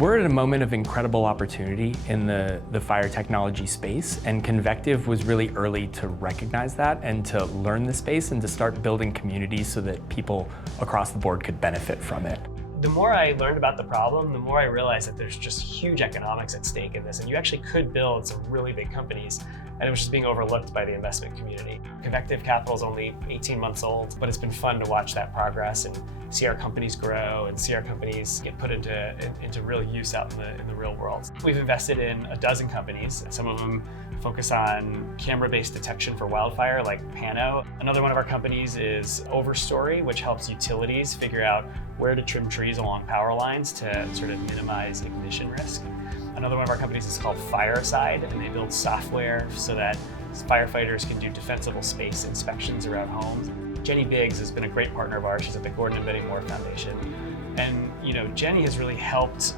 We're at a moment of incredible opportunity in the fire technology space, and Convective was really early to recognize that and to learn the space and to start building communities so that people across the board could benefit from it. The more I learned about the problem, the more I realized that there's just huge economics at stake in this, and you actually could build some really big companies, and it was just being overlooked by the investment community. Convective Capital is only 18 months old, but it's been fun to watch that progress and see our companies grow and see our companies get put into real use out in the real world. We've invested in a dozen companies. Some of them focus on camera-based detection for wildfire, like Pano. Another one of our companies is Overstory, which helps utilities figure out where to trim trees along power lines to sort of minimize ignition risk. Another one of our companies is called Fireside, and they build software so that firefighters can do defensible space inspections around homes. Jenny Biggs has been a great partner of ours. She's at the Gordon and Betty Moore Foundation. And Jenny has really helped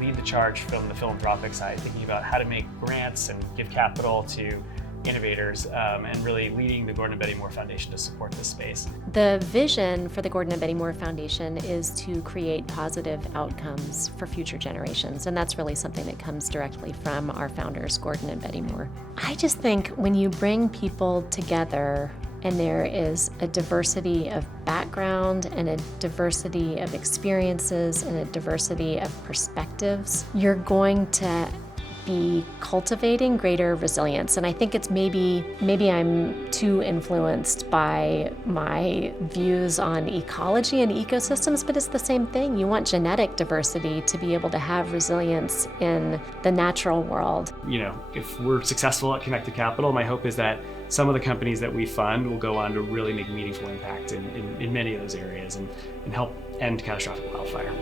lead the charge from the philanthropic side, thinking about how to make grants and give capital to innovators, and really leading the Gordon and Betty Moore Foundation to support this space. The vision for the Gordon and Betty Moore Foundation is to create positive outcomes for future generations, and that's really something that comes directly from our founders, Gordon and Betty Moore. I just think when you bring people together and there is a diversity of background and a diversity of experiences and a diversity of perspectives, you're going to be cultivating greater resilience. And I think it's maybe I'm too influenced by my views on ecology and ecosystems, but it's the same thing. You want genetic diversity to be able to have resilience in the natural world. If we're successful at Convective Capital, my hope is that some of the companies that we fund will go on to really make meaningful impact in many of those areas and help end catastrophic wildfire.